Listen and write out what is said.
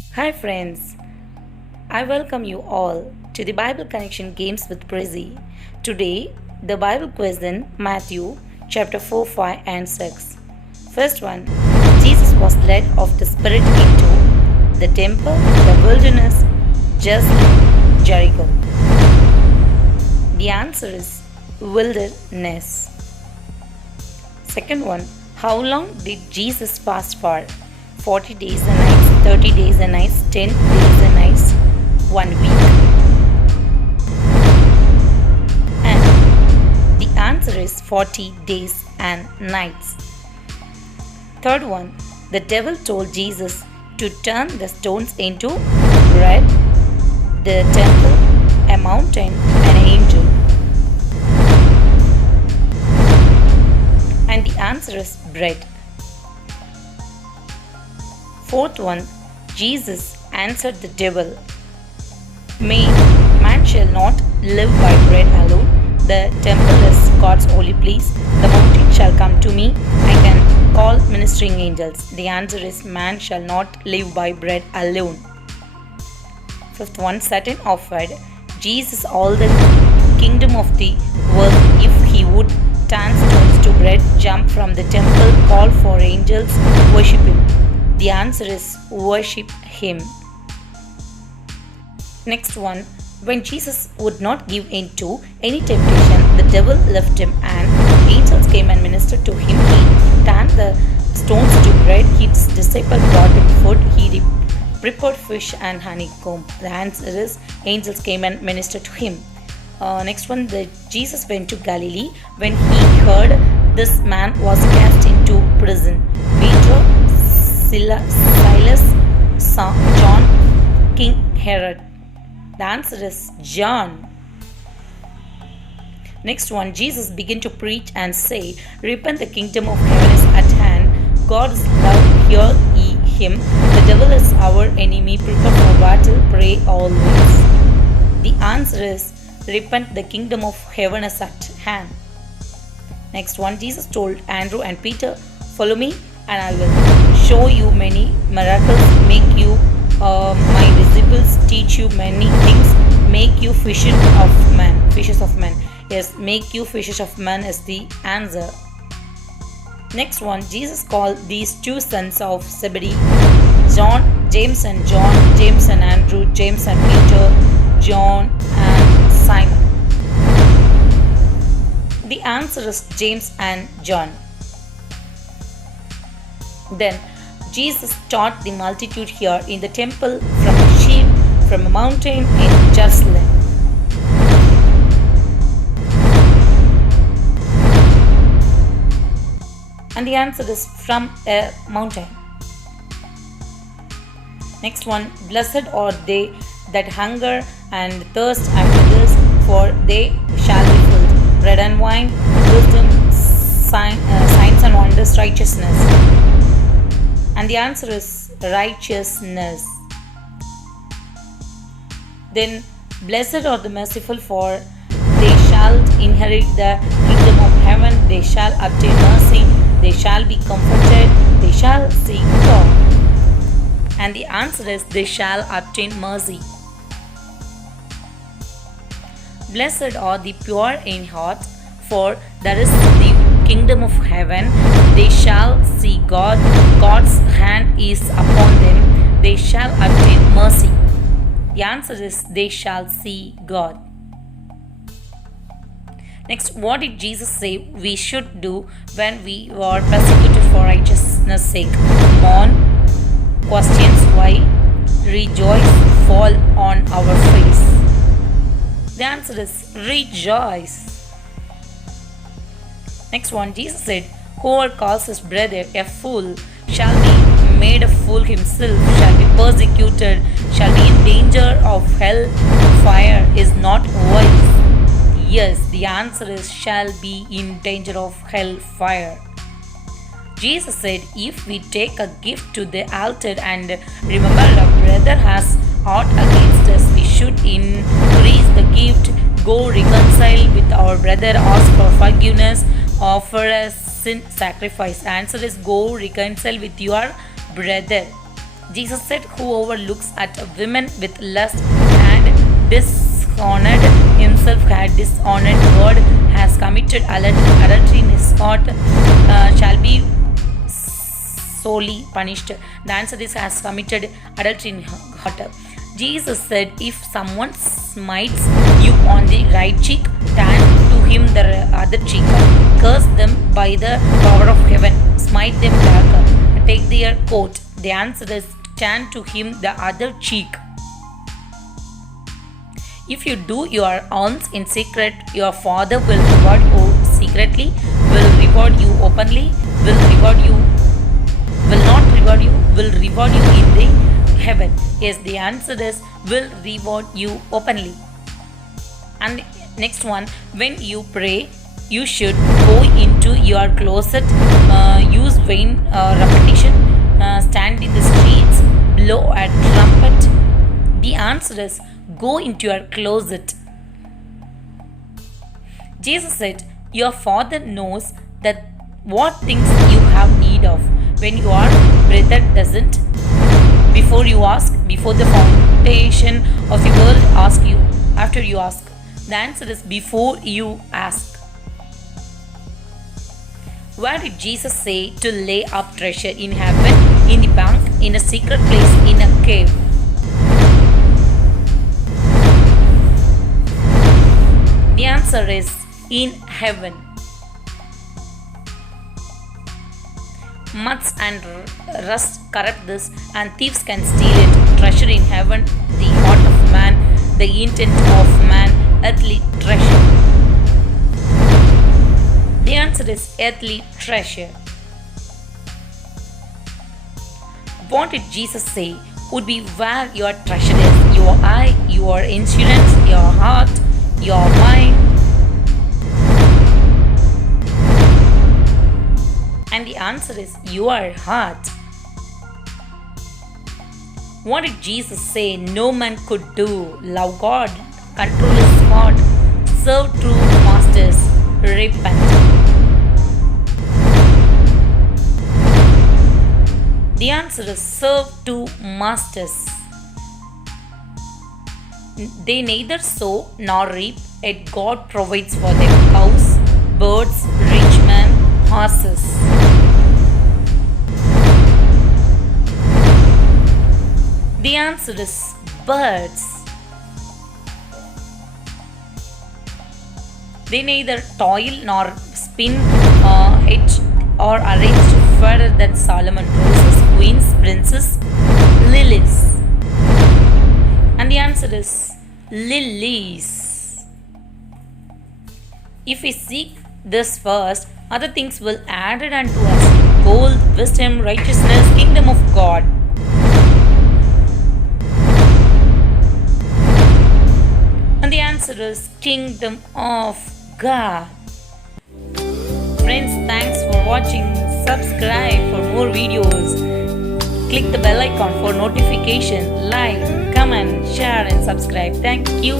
Hi, friends. I welcome you all to the Bible Connection Games with Prezi. Today, the Bible quiz in Matthew chapter 4, 5, and 6. First one, Jesus was led of the Spirit into the temple, the wilderness, just like Jericho. The answer is wilderness. Second one, how long did Jesus fast for? 40 days and nights, 30 days and nights, 10 days and nights, 1 week. And the answer is 40 days and nights. Third one, the devil told Jesus to turn the stones into bread, the temple, a mountain, an angel. And the answer is bread. Fourth one, Jesus answered the devil, Man shall not live by bread alone. The temple is God's holy place. The mountain shall come to me. I can call ministering angels. The answer is man shall not live by bread alone. Fifth one, Satan offered Jesus all the kingdom of the world if he would turn stones to bread, jump from the temple, call for angels, worship him. The answer is worship him. Next one, when Jesus would not give in to any temptation, the devil left him and angels came and ministered to him. He turned the stones to bread. His disciple brought him food. He prepared fish and honeycomb. The answer is angels came and ministered to him. Next one, Jesus went to Galilee when he heard this man was cast into prison. Peter, Silas, John, King Herod. The answer is John. Next one, Jesus began to preach and say, Repent, the kingdom of heaven is at hand. God is love, hear ye him. The devil is our enemy, prepare for battle, pray always. The answer is Repent, the kingdom of heaven is at hand. Next one, Jesus told Andrew and Peter, Follow me and I will show you many miracles, make you my disciples, teach you many things, make you fishes of men. Fishes of men. Yes, make you fishes of men is the answer. Next one, Jesus called these two sons of Zebedee, James and John, James and Andrew, James and Peter, John and Simon. The answer is James and John. Then Jesus taught the multitude here in the temple, from a sheep, from a mountain in Jerusalem. And the answer is from a mountain. Next one, blessed are they that hunger and thirst after this, for they shall be filled. Bread and wine, wisdom, signs and wonders, righteousness. And the answer is righteousness. Then, blessed are the merciful, for they shall inherit the kingdom of heaven. They shall obtain mercy. They shall be comforted. They shall see God. And the answer is they shall obtain mercy. Blessed are the pure in heart, for there is the kingdom of heaven. They shall see God. God's hand is upon them. They shall obtain mercy. The answer is they shall see God. Next, what did Jesus say we should do when we were persecuted for righteousness' sake? Mourn, questions why, rejoice, fall on our face. The answer is rejoice. Next one, Jesus said, Whoever calls his brother a fool shall be made a fool himself, shall be persecuted, shall be in danger of hell fire, is not wise. Yes, the answer is shall be in danger of hell fire. Jesus said, if we take a gift to the altar and remember our brother has aught against us, we should increase the gift, go reconcile with our brother, ask for forgiveness, offer a sin sacrifice. Answer is go reconcile with your brother. Jesus said, whoever looks at women with lust and dishonored himself had dishonored God, has committed adultery in his heart, shall be solely punished. The answer is has committed adultery in heart. Jesus said, if someone smites you on the right cheek, turn to him the other cheek. Curse them by the power of heaven. Smite them back. Take their coat. The answer is turn to him the other cheek. If you do your alms in secret, your Father will reward you secretly, will reward you openly, will not reward you, will reward you in the heaven. Yes, the answer is will reward you openly. And next one, when you pray, you should go into your closet, use vain repetition, stand in the streets, blow a trumpet. The answer is go into your closet. Jesus said, your Father knows that what things you have need of when your brother doesn't. Before you ask, before the foundation of the world ask you, after you ask. The answer is before you ask. Where did Jesus say to lay up treasure? In heaven, in the bank, in a secret place, in a cave? The answer is in heaven. Moths and rust corrupt this, and thieves can steal it. Treasure in heaven, the heart of man, the intent of man, earthly treasure. The answer is earthly treasure. What did Jesus say would be where your treasure is? Your eye, your insurance, your heart, your mind. And the answer is your heart. What did Jesus say no man could do? Love God, control his heart, serve true masters, repent. The answer is serve two masters. They neither sow nor reap, yet God provides for them cows, birds, rich man, horses. The answer is birds. They neither toil nor spin, etch or arrange further than Solomon. Roses, queens, princes, lilies. And the answer is lilies. If we seek this first, other things will added unto us: gold, wisdom, righteousness, kingdom of God. And the answer is kingdom of God. Friends, thanks for watching. Subscribe for more videos. Click the bell icon for notification. Like, comment, share and subscribe. Thank you.